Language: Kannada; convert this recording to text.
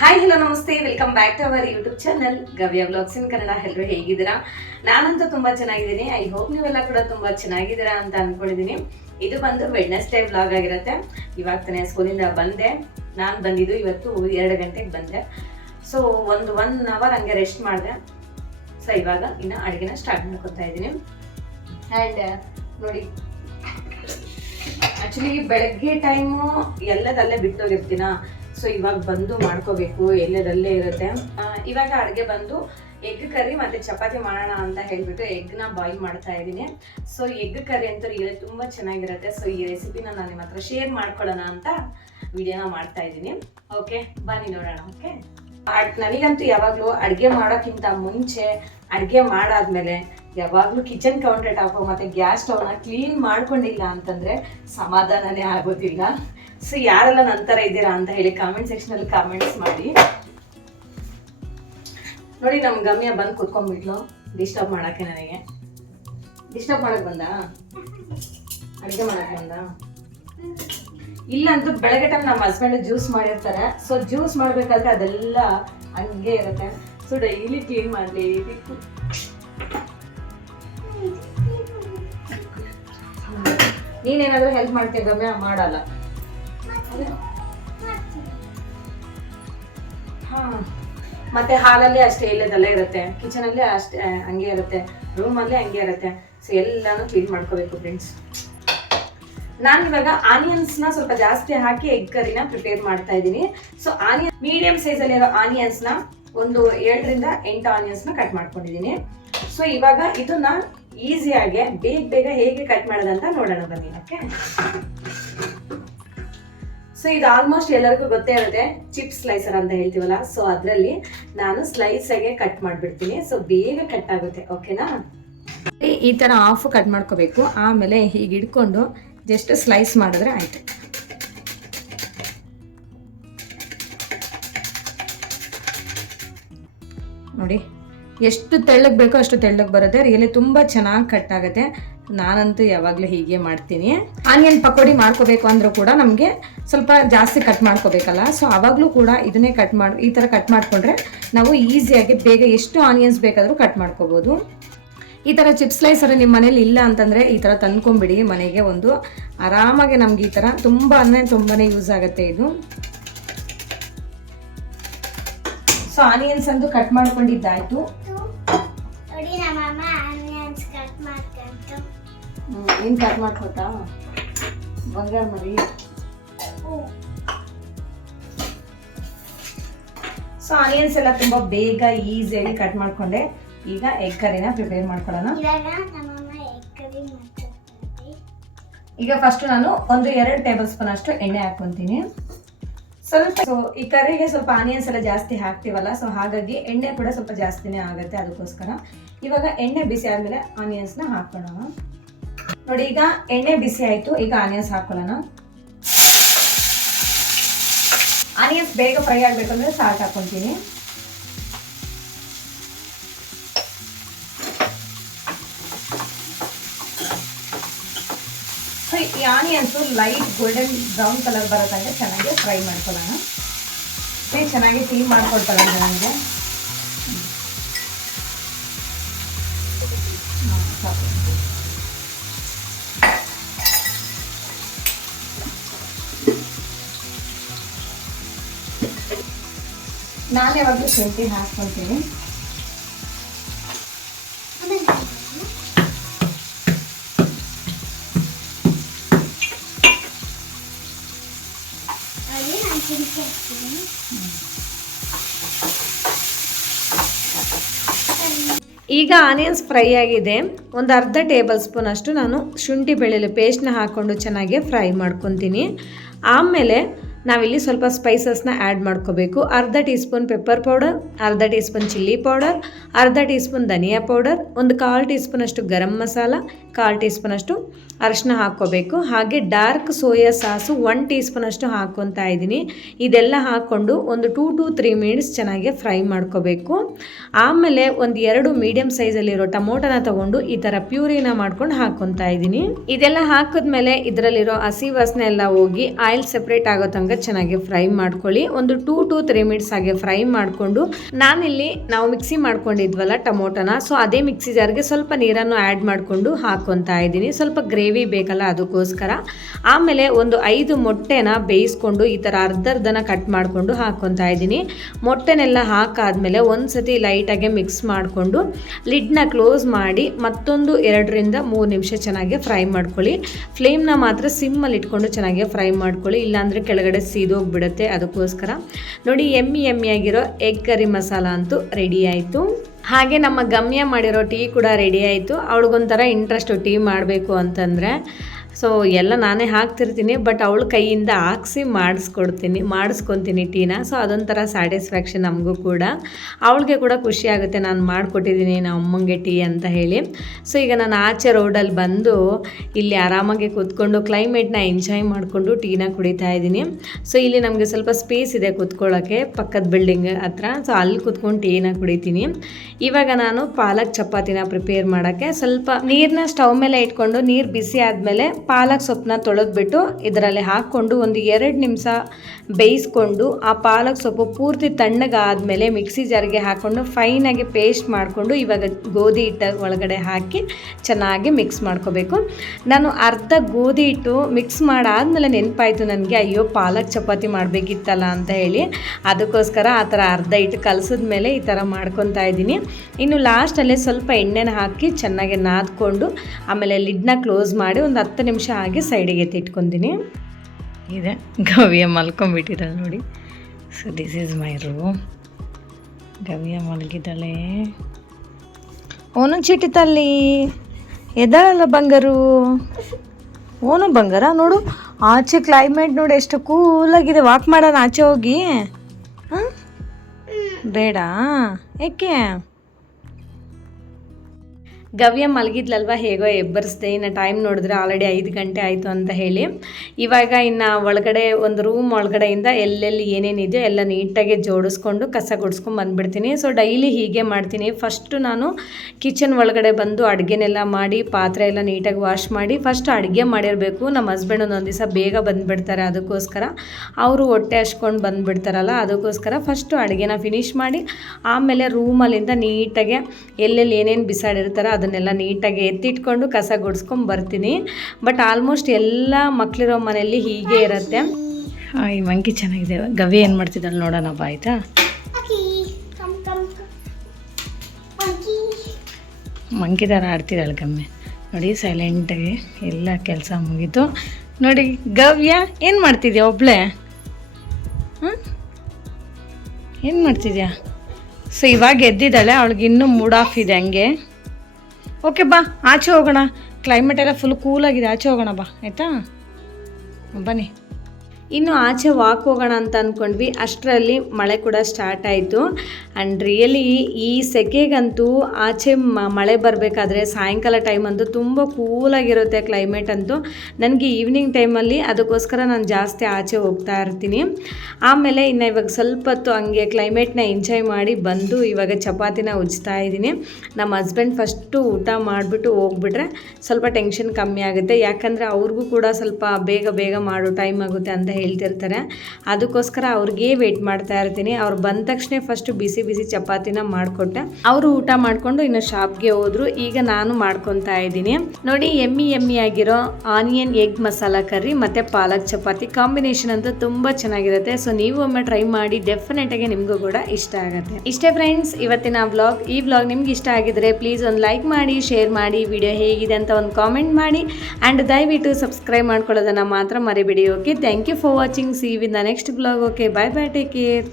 ಹಾಯ್ ಹಲೋ ನಮಸ್ತೆ, welcome back to our YouTube channel Gavya vlogs in Kannada. ಎಲ್ಲರೂ ಹೇಗಿದ್ದೀರಾ? ನಾನಂತೂ ತುಂಬಾ ಚೆನ್ನಾಗಿದ್ದೀನಿ. ಐ ಹೋಪ್ ನೀವೆಲ್ಲ ಕೂಡ ತುಂಬಾ ಚೆನ್ನಾಗಿದ್ದೀರಾ ಅಂತ ಅನ್ಕೊಂಡಿದ್ದೀನಿ. ಇದು ಬಂದು ವೆಡ್ನೆಸ್ಡೇ ವ್ಲಾಗ್ ಆಗಿರುತ್ತೆ. ಇವಾಗ ತಾನೇ ಸ್ಕೂಲಿಂದ ಬಂದೆ. ನಾನು ಬಂದಿದ್ದು ಇವತ್ತು 2 ಗಂಟೆಗೆ ಬಂದೆ. ಸೊ ಒಂದು 1 ಅವರ್ ಹಂಗೆ ರೆಸ್ಟ್ ಮಾಡಿದೆ. ಸೊ ಇವಾಗ ಇನ್ನು ಅಡುಗೆನ ಸ್ಟಾರ್ಟ್ ಮಾಡ್ಕೊತಾ ಇದ್ದೀನಿ. ಆ್ಯಂಡ್ ನೋಡಿ, ಆ್ಯಕ್ಚುಲಿ ಬೆಳಗ್ಗೆ ಟೈಮು ಎಲ್ಲದಲ್ಲೇ ಬಿಟ್ಟೋಗಿರ್ತೀನ. ಸೊ ಇವಾಗ ಬಂದು ಮಾಡ್ಕೋಬೇಕು, ಎಲ್ಲದಲ್ಲೇ ಇರುತ್ತೆ. ಇವಾಗ ಅಡುಗೆ ಬಂದು ಎಗ್ ಕರಿ ಮತ್ತು ಚಪಾತಿ ಮಾಡೋಣ ಅಂತ ಹೇಳ್ಬಿಟ್ಟು ಎಗ್ನ ಬಾಯ್ಲ್ ಮಾಡ್ತಾ ಇದ್ದೀನಿ. ಸೊ ಎಗ್ ಕರಿ ಅಂತೂ ಈಗ ತುಂಬ ಚೆನ್ನಾಗಿರುತ್ತೆ. ಸೊ ಈ ರೆಸಿಪಿನ ನಾನು ನಿಮ್ಮ ಹತ್ರ ಶೇರ್ ಮಾಡ್ಕೊಳ್ಳೋಣ ಅಂತ ವಿಡಿಯೋನ ಮಾಡ್ತಾ ಇದ್ದೀನಿ. ಓಕೆ, ಬನ್ನಿ ನೋಡೋಣ. ಓಕೆ, ನನಗಂತೂ ಯಾವಾಗಲೂ ಅಡುಗೆ ಮಾಡೋಕ್ಕಿಂತ ಮುಂಚೆ, ಅಡುಗೆ ಮಾಡಾದ್ಮೇಲೆ ಯಾವಾಗಲೂ ಕಿಚನ್ ಕೌಂಟರ್ ಟಾಪು ಮತ್ತು ಗ್ಯಾಸ್ ಸ್ಟವ್ನ ಕ್ಲೀನ್ ಮಾಡ್ಕೊಂಡಿಲ್ಲ ಅಂತಂದರೆ ಸಮಾಧಾನನೇ ಆಗೋದಿಲ್ಲ. ಸೊ ಯಾರೆಲ್ಲ ನಂತರ ಇದ್ದೀರಾ ಅಂತ ಹೇಳಿ ಕಾಮೆಂಟ್ ಸೆಕ್ಷನಲ್ಲಿ ಕಾಮೆಂಟ್ಸ್ ಮಾಡಿ. ನೋಡಿ, ನಮ್ಮ ಗಮ್ಯ ಬಂದು ಕುತ್ಕೊಂಡ್ಬಿಟ್ಲು ಡಿಸ್ಟರ್ಬ್ ಮಾಡೋಕ್ಕೆ. ನನಗೆ ಡಿಸ್ಟರ್ಬ್ ಮಾಡಕ್ಕೆ ಬಂದ, ಅಡುಗೆ ಮಾಡಕ್ಕೆ ಬಂದ. ಇಲ್ಲಂತೂ ಬೆಳಗ್ಗೆ ಟೈಮ್ ನಮ್ಮ ಹಸ್ಬೆಂಡ್ ಜ್ಯೂಸ್ ಮಾಡಿರ್ತಾರೆ. ಸೊ ಜ್ಯೂಸ್ ಮಾಡಬೇಕಾದ್ರೆ ಅದೆಲ್ಲ ಹಂಗೆ ಇರುತ್ತೆ. ಸೊ ಡೈಲಿ ಕ್ಲೀನ್ ಮಾಡಲೇಬೇಕು. ನೀನೇನಾದರೂ ಹೆಲ್ಪ್ ಮಾಡ್ತೀಯ ಗಮ್ಯ? ಮಾಡಲ್ಲ. ಮತ್ತೆ ಹಾಲಲ್ಲಿ ಅಷ್ಟೇ, ಇಲ್ಲದಲ್ಲೇ ಇರುತ್ತೆ, ಕಿಚನಲ್ಲಿ ಅಷ್ಟೇ ಹಂಗೆ ಇರುತ್ತೆ, ರೂಮಲ್ಲೇ ಹಂಗೆ ಇರುತ್ತೆ. ಸೊ ಎಲ್ಲಾನು ಕ್ಲೀನ್ ಮಾಡ್ಕೋಬೇಕು ಫ್ರೆಂಡ್ಸ್. ನಾನು ಇವಾಗ ಆನಿಯನ್ಸ್ನ ಸ್ವಲ್ಪ ಜಾಸ್ತಿ ಹಾಕಿ ಎಗ್ ಕರಿನ ಪ್ರಿಪೇರ್ ಮಾಡ್ತಾ ಇದ್ದೀನಿ. ಸೊ ಆನಿಯನ್ ಮೀಡಿಯಂ ಸೈಜಲ್ಲಿರೋ ಆನಿಯನ್ಸ್ನ ಒಂದು 7ರಿಂದ 8 ಆನಿಯನ್ಸ್ನ ಕಟ್ ಮಾಡ್ಕೊಂಡಿದ್ದೀನಿ. ಸೊ ಇವಾಗ ಇದನ್ನ ಈಸಿಯಾಗಿ ಬೇಗ ಹೇಗೆ ಕಟ್ ಮಾಡೋದಂತ ನೋಡೋಣ ಬನ್ನಿ. ಓಕೆ, ಸೊ ಇದು ಆಲ್ಮೋಸ್ಟ್ ಎಲ್ಲರಿಗೂ ಗೊತ್ತೇ ಇರುತ್ತೆ, ಚಿಪ್ಸ್ ಸ್ಲೈಸರ್ ಅಂತ ಹೇಳ್ತೀವಲ್ಲ. ಸೊ ಅದರಲ್ಲಿ ನಾನು ಸ್ಲೈಸಾಗೆ ಕಟ್ ಮಾಡಿಬಿಡ್ತೀನಿ. ಸೊ ಬೇಗ ಕಟ್ ಆಗುತ್ತೆ. ಓಕೆನಾ? ಈ ಥರ ಆಫ್ ಕಟ್ ಮಾಡ್ಕೋಬೇಕು. ಆಮೇಲೆ ಹೀಗೆ ಹಿಡ್ಕೊಂಡು ಜಸ್ಟ್ ಸ್ಲೈಸ್ ಮಾಡಿದ್ರೆ ಆಯ್ತು. ನೋಡಿ, ಎಷ್ಟು ತೆಳ್ಳಗೆ ಬೇಕೋ ಅಷ್ಟು ತೆಳ್ಳಗೆ ಬರುತ್ತೆ. ರಿಯಲಿ ತುಂಬ ಚೆನ್ನಾಗಿ ಕಟ್ ಆಗುತ್ತೆ. ನಾನಂತೂ ಯಾವಾಗಲೂ ಹೀಗೆ ಮಾಡ್ತೀನಿ. ಆನಿಯನ್ ಪಕೋಡಿ ಮಾಡ್ಕೋಬೇಕು ಅಂದರೂ ಕೂಡ ನಮಗೆ ಸ್ವಲ್ಪ ಜಾಸ್ತಿ ಕಟ್ ಮಾಡ್ಕೋಬೇಕಲ್ಲ. ಸೊ ಆವಾಗಲೂ ಕೂಡ ಇದನ್ನೇ ಈ ಥರ ಕಟ್ ಮಾಡಿಕೊಂಡ್ರೆ ನಾವು ಈಸಿಯಾಗಿ ಬೇಗ ಎಷ್ಟು ಆನಿಯನ್ಸ್ ಬೇಕಾದರೂ ಕಟ್ ಮಾಡ್ಕೋಬೋದು. ಈ ಥರ ಚಿಪ್ಸ್ ಸ್ಲೈಸರ್ ನಿಮ್ಮ ಮನೇಲಿ ಇಲ್ಲ ಅಂತಂದರೆ ಈ ಥರ ತಂದ್ಕೊಂಬಿಡಿ ಮನೆಗೆ. ಒಂದು ಆರಾಮಾಗಿ ನಮ್ಗೆ ಈ ಥರ ತುಂಬಾ ಯೂಸ್ ಆಗುತ್ತೆ ಇದು. ಸೊ ಆನಿಯನ್ಸ್ ಅಂತೂ ಕಟ್ ಮಾಡ್ಕೊಂಡಿದ್ದಾಯ್ತು. ಏನು ಕಟ್ ಮಾಡ್ಕೊತಾ ಬಂಗಾರ ಮರಿ. ಸೊ ಆನಿಯನ್ಸ್ ಎಲ್ಲ ತುಂಬ ಬೇಗ ಈಸಿಯಾಗಿ ಕಟ್ ಮಾಡ್ಕೊಂಡೆ. ಈಗ ಎಗ್ ಕರಿನ ಪ್ರಿಪೇರ್ ಮಾಡ್ಕೊಳ್ಳೋಣ. ಈಗ ಫಸ್ಟ್ ನಾನು ಒಂದು 2 ಟೇಬಲ್ ಸ್ಪೂನ್ ಅಷ್ಟು ಎಣ್ಣೆ ಹಾಕ್ಕೊಂತೀನಿ. ಸ್ವಲ್ಪ ಈ ಕರಿಗೆ ಸ್ವಲ್ಪ ಆನಿಯನ್ಸ್ ಎಲ್ಲ ಜಾಸ್ತಿ ಹಾಕ್ತೀವಲ್ಲ, ಸೊ ಹಾಗಾಗಿ ಎಣ್ಣೆ ಕೂಡ ಸ್ವಲ್ಪ ಜಾಸ್ತಿನೇ ಆಗುತ್ತೆ. ಅದಕ್ಕೋಸ್ಕರ ಇವಾಗ ಎಣ್ಣೆ ಬಿಸಿ ಆದಮೇಲೆ ಆನಿಯನ್ಸ್ನ ಹಾಕೊಳ್ಳೋಣ. ನೋಡಿ, ಈಗ ಎಣ್ಣೆ ಬಿಸಿ ಆಯಿತು. ಈಗ ಆನಿಯನ್ಸ್ ಹಾಕೊಳ್ಳೋಣ. ಆನಿಯನ್ಸ್ ಬೇಗ ಫ್ರೈ ಆಗಬೇಕಂದ್ರೆ ಸಾಲ್ಟ್ ಹಾಕ್ಕೊತೀನಿ. ಸೊ ಈ onions light golden brown colour ಬರೋದಂಗೆ ಚೆನ್ನಾಗಿ ಫ್ರೈ ಮಾಡ್ಕೊಳ್ಳೋಣ. ಚೆನ್ನಾಗಿ ಟೀ ಮಾಡ್ಕೊಳ್ತಾಳೆ ನನಗೆ. ನಾನು ಯಾವಾಗಲೂ ಶುಂಠಿ ಹಾಕ್ಕೊಳ್ತೀನಿ. ಈಗ ಆನಿಯನ್ಸ್ ಫ್ರೈ ಆಗಿದೆ. ಒಂದು ಅರ್ಧ ಟೇಬಲ್ ಸ್ಪೂನ್ ಅಷ್ಟು ನಾನು ಶುಂಠಿ ಬೆಳ್ಳುಳ್ಳಿ ಪೇಸ್ಟ್ನ ಹಾಕ್ಕೊಂಡು ಚೆನ್ನಾಗಿ ಫ್ರೈ ಮಾಡ್ಕೊತೀನಿ. ಆಮೇಲೆ ನಾವಿಲ್ಲಿ ಸ್ವಲ್ಪ ಸ್ಪೈಸಸ್ನ ಆ್ಯಡ್ ಮಾಡ್ಕೋಬೇಕು. ಅರ್ಧ ಟೀ ಸ್ಪೂನ್ ಪೆಪ್ಪರ್ ಪೌಡರ್, ಅರ್ಧ ಟೀ ಸ್ಪೂನ್ ಚಿಲ್ಲಿ ಪೌಡರ್, ಅರ್ಧ ಟೀ ಸ್ಪೂನ್ ಧನಿಯಾ ಪೌಡರ್, ಒಂದು 1/4 ಟೀ ಸ್ಪೂನ್ ಅಷ್ಟು ಗರಂ ಮಸಾಲ, 1/4 ಟೀ ಸ್ಪೂನ್ ಅಷ್ಟು ಅರಿಶಿನ ಹಾಕ್ಕೋಬೇಕು. ಹಾಗೆ dark soya sauce 1 tea spoon ಅಷ್ಟು ಹಾಕ್ಕೊತಾ ಇದ್ದೀನಿ. ಇದೆಲ್ಲ ಹಾಕ್ಕೊಂಡು ಒಂದು 2 to 3 ಮಿನಿಟ್ಸ್ ಚೆನ್ನಾಗಿ ಫ್ರೈ ಮಾಡ್ಕೋಬೇಕು. ಆಮೇಲೆ ಒಂದು 2 ಮೀಡಿಯಮ್ ಸೈಜಲ್ಲಿರೋ ಟೊಮೊಟೊನ ತೊಗೊಂಡು ಈ ಥರ ಪ್ಯೂರಿನ ಮಾಡ್ಕೊಂಡು ಹಾಕ್ಕೊತಾ ಇದ್ದೀನಿ. ಇದೆಲ್ಲ ಹಾಕಿದ್ಮೇಲೆ ಇದರಲ್ಲಿರೋ ಹಸಿ ವಾಸನೆ ಎಲ್ಲ ಹೋಗಿ ಆಯಿಲ್ ಸೆಪ್ರೇಟ್ ಆಗೋ ತನಕ ಚೆನ್ನಾಗಿ ಫ್ರೈ ಮಾಡ್ಕೊಳ್ಳಿ. ಒಂದು 2 to 3 ಮಿನಿಟ್ಸ್ ಹಾಗೆ ಫ್ರೈ ಮಾಡಿಕೊಂಡು ನಾನಿಲ್ಲಿ ನಾವು ಮಿಕ್ಸಿ ಮಾಡ್ಕೊಂಡಿದ್ವಲ್ಲ ಟೊಮೊಟೊನ, ಸೊ ಅದೇ ಮಿಕ್ಸಿ ಜಾರ್ಗೆ ಸ್ವಲ್ಪ ನೀರನ್ನು ಆ್ಯಡ್ ಮಾಡಿಕೊಂಡು ಹಾಕ್ಕೊತಾ ಇದ್ದೀನಿ. ಸ್ವಲ್ಪ ಗ್ರೇವಿ ಬೇಕಲ್ಲ ಅದಕ್ಕೋಸ್ಕರ. ಆಮೇಲೆ ಒಂದು 5 ಮೊಟ್ಟೆನ ಬೇಯಿಸ್ಕೊಂಡು ಈ ಥರ ಅರ್ಧನ ಕಟ್ ಮಾಡಿಕೊಂಡು ಹಾಕ್ಕೊತಾ ಇದ್ದೀನಿ. ಮೊಟ್ಟೆನೆಲ್ಲ ಹಾಕಾದ್ಮೇಲೆ ಒಂದು ಸತಿ ಲೈಟಾಗೆ ಮಿಕ್ಸ್ ಮಾಡಿಕೊಂಡು ಲಿಡ್ನ ಕ್ಲೋಸ್ ಮಾಡಿ ಮತ್ತೊಂದು 2 ರಿಂದ 3 ನಿಮಿಷ ಚೆನ್ನಾಗಿ ಫ್ರೈ ಮಾಡ್ಕೊಳ್ಳಿ. ಫ್ಲೇಮ್ನ ಮಾತ್ರ ಸಿಮ್ಮಲ್ಲಿ ಇಟ್ಕೊಂಡು ಚೆನ್ನಾಗಿ ಫ್ರೈ ಮಾಡ್ಕೊಳ್ಳಿ, ಇಲ್ಲಾಂದರೆ ಕೆಳಗಡೆ ಸೀದೋಗ್ಬಿಡುತ್ತೆ. ಅದಕ್ಕೋಸ್ಕರ ನೋಡಿ ಎಮ್ಮಿ ಆಗಿರೋ ಎಗ್ ಕರಿ ಮಸಾಲ ಅಂತೂ ರೆಡಿ ಆಯಿತು. ಹಾಗೆ ನಮ್ಮ ಗಮ್ಯ ಮಾಡಿರೋ ಟೀ ಕೂಡ ರೆಡಿ ಆಯಿತು. ಅವಳಿಗೊಂಥರ ಇಂಟ್ರೆಸ್ಟು ಟೀ ಮಾಡಬೇಕು ಅಂತಂದರೆ. ಸೊ ಎಲ್ಲ ನಾನೇ ಹಾಕ್ತಿರ್ತೀನಿ, ಬಟ್ ಅವಳ ಕೈಯಿಂದ ಹಾಕ್ಸಿ ಮಾಡಿಸ್ಕೊತೀನಿ ಟೀನ. ಸೊ ಅದೊಂಥರ ಸ್ಯಾಟಿಸ್ಫ್ಯಾಕ್ಷನ್ ನಮಗೂ ಕೂಡ. ಅವಳಿಗೆ ಕೂಡ ಖುಷಿ ಆಗುತ್ತೆ ನಾನು ಮಾಡಿಕೊಟ್ಟಿದ್ದೀನಿ ನಮ್ಮ ಅಮ್ಮಂಗೆ ಟೀ ಅಂತ ಹೇಳಿ. ಸೊ ಈಗ ನಾನು ಆಚೆ ರೋಡಲ್ಲಿ ಬಂದು ಇಲ್ಲಿ ಆರಾಮಾಗಿ ಕೂತ್ಕೊಂಡು ಕ್ಲೈಮೇಟ್ನ ಎಂಜಾಯ್ ಮಾಡಿಕೊಂಡು ಟೀನ ಕುಡಿತಾ ಇದ್ದೀನಿ. ಸೊ ಇಲ್ಲಿ ನಮಗೆ ಸ್ವಲ್ಪ ಸ್ಪೇಸ್ ಇದೆ ಕೂತ್ಕೊಳ್ಳೋಕ್ಕೆ ಪಕ್ಕದ ಬಿಲ್ಡಿಂಗ್ ಹತ್ರ. ಸೊ ಅಲ್ಲಿ ಕೂತ್ಕೊಂಡು ಟೀನ ಕುಡಿತೀನಿ. ಇವಾಗ ನಾನು ಪಾಲಕ್ ಚಪಾತಿನ ಪ್ರಿಪೇರ್ ಮಾಡೋಕ್ಕೆ ಸ್ವಲ್ಪ ನೀರನ್ನ ಸ್ಟವ್ ಮೇಲೆ ಇಟ್ಕೊಂಡು ನೀರು ಬಿಸಿ ಆದಮೇಲೆ ಪಾಲಕ್ ಸೊಪ್ಪನ್ನ ತೊಳೆದ್ಬಿಟ್ಟು ಇದರಲ್ಲಿ ಹಾಕ್ಕೊಂಡು ಒಂದು 2 ನಿಮಿಷ ಬೇಯಿಸ್ಕೊಂಡು ಆ ಪಾಲಕ್ ಸೊಪ್ಪು ಪೂರ್ತಿ ತಣ್ಣಗಾದಮೇಲೆ ಮಿಕ್ಸಿ ಜಾರ್ಗೆ ಹಾಕ್ಕೊಂಡು ಫೈನಾಗಿ ಪೇಸ್ಟ್ ಮಾಡಿಕೊಂಡು ಇವಾಗ ಗೋಧಿ ಹಿಟ್ಟು ಒಳಗಡೆ ಹಾಕಿ ಚೆನ್ನಾಗಿ ಮಿಕ್ಸ್ ಮಾಡ್ಕೋಬೇಕು. ನಾನು ಅರ್ಧ ಗೋಧಿ ಹಿಟ್ಟು ಮಿಕ್ಸ್ ಮಾಡಾದ್ಮೇಲೆ ನೆನಪಾಯಿತು ನನಗೆ, ಅಯ್ಯೋ ಪಾಲಕ್ ಚಪಾತಿ ಮಾಡಬೇಕಿತ್ತಲ್ಲ ಅಂತ ಹೇಳಿ. ಅದಕ್ಕೋಸ್ಕರ ಆ ಥರ ಅರ್ಧ ಹಿಟ್ಟು ಕಲಸಿದ್ಮೇಲೆ ಈ ಥರ ಮಾಡ್ಕೊತಾ ಇದ್ದೀನಿ. ಇನ್ನು ಲಾಸ್ಟಲ್ಲೇ ಸ್ವಲ್ಪ ಎಣ್ಣೆನ ಹಾಕಿ ಚೆನ್ನಾಗಿ ನಾದ್ಕೊಂಡು ಆಮೇಲೆ ಲಿಡ್ನ ಕ್ಲೋಸ್ ಮಾಡಿ ಒಂದು 10 ನಿಮಿಷ ಆಗಿ ಸೈಡಿಗೆ ಎತ್ತಿಟ್ಕೊತೀನಿ. ಇದೆ ಗವ್ಯ ಮಲ್ಕೊಂಡ್ಬಿಟ್ಟಿದ್ದಾಳೆ ನೋಡಿ. So this is my room. Gavya ಮಲಗಿದ್ದಾಳೆ. ಓನು ಚಿಟ್ಟಿತಲ್ಲಿ ಎದ್ದಾಳಲ್ಲ ಬಂಗಾರು. ಓನು ಬಂಗಾರ ನೋಡು, ಆಚೆ ಕ್ಲೈಮೇಟ್ ನೋಡಿ ಎಷ್ಟು ಕೂಲಾಗಿದೆ. ವಾಕ್ ಮಾಡೋಣ ಆಚೆ ಹೋಗಿ. ಹಾಂ ಬೇಡ, ಏಕೆ? ಗವ್ಯ ಮಲಗಿದ್ಲಲ್ವ, ಹೇಗೋ ಎಬ್ಬರಿಸ್ದೆ. ಇನ್ನು ಟೈಮ್ ನೋಡಿದ್ರೆ ಆಲ್ರೆಡಿ 5 ಗಂಟೆ ಆಯಿತು ಅಂತ ಹೇಳಿ. ಇವಾಗ ಇನ್ನು ಒಳಗಡೆ ಒಂದು ರೂಮ್ ಒಳಗಡೆಯಿಂದ ಎಲ್ಲೆಲ್ಲಿ ಏನೇನಿದೆಯೋ ಎಲ್ಲ ನೀಟಾಗಿ ಜೋಡಿಸ್ಕೊಂಡು ಕಸ ಗುಡಿಸ್ಕೊಂಡು ಬಂದುಬಿಡ್ತೀನಿ. ಸೊ ಡೈಲಿ ಹೀಗೆ ಮಾಡ್ತೀನಿ. ಫಸ್ಟು ನಾನು ಕಿಚನ್ ಒಳಗಡೆ ಬಂದು ಅಡುಗೆನೆಲ್ಲ ಮಾಡಿ ಪಾತ್ರೆ ಎಲ್ಲ ನೀಟಾಗಿ ವಾಶ್ ಮಾಡಿ ಫಸ್ಟ್ ಅಡುಗೆ ಮಾಡಿರಬೇಕು. ನಮ್ಮ ಹಸ್ಬೆಂಡ್ ಒಂದೊಂದು ದಿವಸ ಬೇಗ ಬಂದುಬಿಡ್ತಾರೆ, ಅದಕ್ಕೋಸ್ಕರ ಅವರು ಹೊಟ್ಟೆ ಹಚ್ಕೊಂಡು ಬಂದುಬಿಡ್ತಾರಲ್ಲ, ಅದಕ್ಕೋಸ್ಕರ ಫಸ್ಟು ಅಡುಗೆನ ಫಿನಿಷ್ ಮಾಡಿ ಆಮೇಲೆ ರೂಮಲ್ಲಿಂದ ನೀಟಾಗೆ ಎಲ್ಲೆಲ್ಲಿ ಏನೇನು ಬಿಸಾಡಿರ್ತಾರೆ ಅದನ್ನೆಲ್ಲ ನೀಟಾಗಿ ಎತ್ತಿಟ್ಕೊಂಡು ಕಸ ಗುಡಿಸ್ಕೊಂಡು ಬರ್ತೀನಿ. ಬಟ್ ಆಲ್ಮೋಸ್ಟ್ ಎಲ್ಲ ಮಕ್ಕಳಿರೋ ಮನೆಯಲ್ಲಿ ಹೀಗೆ ಇರುತ್ತೆ. ಈ ಮಂಕಿ ಚೆನ್ನಾಗಿದೆ. ಗವಿ ಏನು ಮಾಡ್ತಿದ್ದಾಳೆ ನೋಡೋಣ ಬಾ, ಆಯಿತಾ? ಮಂಕಿ ಥರ ಆಡ್ತಿದ್ದಾಳೆ ಗಮ್ಮೆ ನೋಡಿ. ಸೈಲೆಂಟಾಗಿ ಎಲ್ಲ ಕೆಲಸ ಮುಗೀತು ನೋಡಿ. ಗವ್ಯ ಏನು ಮಾಡ್ತಿದ್ಯಾ ಒಬ್ಳೆ? ಹಾಂ ಏನು ಮಾಡ್ತಿದ್ಯಾ? ಸೊ ಇವಾಗ ಎದ್ದಿದ್ದಾಳೆ, ಅವಳಿಗೆ ಇನ್ನೂ ಮೂಡ್ ಆಫ್ ಇದೆ ಹಂಗೆ. ಓಕೆ ಬಾ ಆಚೆ ಹೋಗೋಣ, ಕ್ಲೈಮೇಟ್ ಎಲ್ಲ ಫುಲ್ ಕೂಲಾಗಿದೆ, ಆಚೆ ಹೋಗೋಣ ಬಾ, ಆಯಿತಾ? ಬನ್ನಿ. ಇನ್ನು ಆಚೆ ವಾಕ್ ಹೋಗೋಣ ಅಂತ ಅಂದ್ಕೊಂಡ್ವಿ. ಅಷ್ಟರಲ್ಲಿ ಮಳೆ ಕೂಡ ಸ್ಟಾರ್ಟ್ ಆಯಿತು. ಆ್ಯಂಡ್ ರಿಯಲಿ ಈ ಸೆಕೆಗಂತೂ ಆಚೆ ಮಳೆ ಬರಬೇಕಾದ್ರೆ ಸಾಯಂಕಾಲ ಟೈಮ್ ಅಂತೂ ತುಂಬ ಕೂಲಾಗಿರುತ್ತೆ ಕ್ಲೈಮೇಟ್ ಅಂತೂ. ನನಗೆ ಈವ್ನಿಂಗ್ ಟೈಮಲ್ಲಿ ಅದಕ್ಕೋಸ್ಕರ ನಾನು ಜಾಸ್ತಿ ಆಚೆ ಹೋಗ್ತಾ ಇರ್ತೀನಿ. ಆಮೇಲೆ ಇನ್ನು ಇವಾಗ ಸ್ವಲ್ಪ ಹೊತ್ತು ಹಂಗೆ ಕ್ಲೈಮೇಟ್ನ ಎಂಜಾಯ್ ಮಾಡಿ ಬಂದು ಇವಾಗ ಚಪಾತಿನ ಉಜ್ತಾ ಇದ್ದೀನಿ. ನಮ್ಮ ಹಸ್ಬೆಂಡ್ ಫಸ್ಟು ಊಟ ಮಾಡಿಬಿಟ್ಟು ಹೋಗ್ಬಿಟ್ರೆ ಸ್ವಲ್ಪ ಟೆನ್ಷನ್ ಕಮ್ಮಿ ಆಗುತ್ತೆ. ಯಾಕಂದರೆ ಅವ್ರಿಗೂ ಕೂಡ ಸ್ವಲ್ಪ ಬೇಗ ಮಾಡೋ ಟೈಮ್ ಆಗುತ್ತೆ ಅಂತ ಹೇಳ್ತಿರ್ತಾರೆ. ಅದಕ್ಕೋಸ್ಕರ ಅವ್ರಿಗೆ ವೇಟ್ ಮಾಡ್ತಾ ಇರ್ತೀನಿ. ಅವ್ರು ಬಂದ ತಕ್ಷಣ ಫಸ್ಟ್ ಬಿಸಿ ಚಪಾತಿನ ಮಾಡಿಕೊಟ್ಟೆ. ಅವರು ಊಟ ಮಾಡಿಕೊಂಡು ಇನ್ನು ಶಾಪ್ಗೆ ಹೋದ್ರು. ಈಗ ನಾನು ಮಾಡ್ಕೊತಾ ಇದ್ದೀನಿ ನೋಡಿ. ಎಮ್ಮಿ ಆಗಿರೋ ಆನಿಯನ್ ಎಗ್ ಮಸಾಲ ಕರ್ರಿ ಮತ್ತು ಪಾಲಕ್ ಚಪಾತಿ ಕಾಂಬಿನೇಷನ್ ಅಂತೂ ತುಂಬ ಚೆನ್ನಾಗಿರುತ್ತೆ. ಸೊ ನೀವು ಒಮ್ಮೆ ಟ್ರೈ ಮಾಡಿ, ಡೆಫಿನೆಟ್ ಆಗಿ ನಿಮಗೂ ಕೂಡ ಇಷ್ಟ ಆಗುತ್ತೆ. ಇಷ್ಟೇ ಫ್ರೆಂಡ್ಸ್ ಇವತ್ತಿನ ವ್ಲಾಗ್. ಈ ವ್ಲಾಗ್ ನಿಮ್ಗೆ ಇಷ್ಟ ಆಗಿದ್ರೆ ಪ್ಲೀಸ್ ಒಂದು ಲೈಕ್ ಮಾಡಿ, ಶೇರ್ ಮಾಡಿ, ವಿಡಿಯೋ ಹೇಗಿದೆ ಅಂತ ಒಂದು ಕಾಮೆಂಟ್ ಮಾಡಿ, ಆ್ಯಂಡ್ ದಯವಿಟ್ಟು ಸಬ್ಸ್ಕ್ರೈಬ್ ಮಾಡ್ಕೊಳ್ಳೋದನ್ನು ಮಾತ್ರ ಮರಿಬೇಡಿ. Okay, thank you for watching. See you in the next vlog. Okay, bye, take care.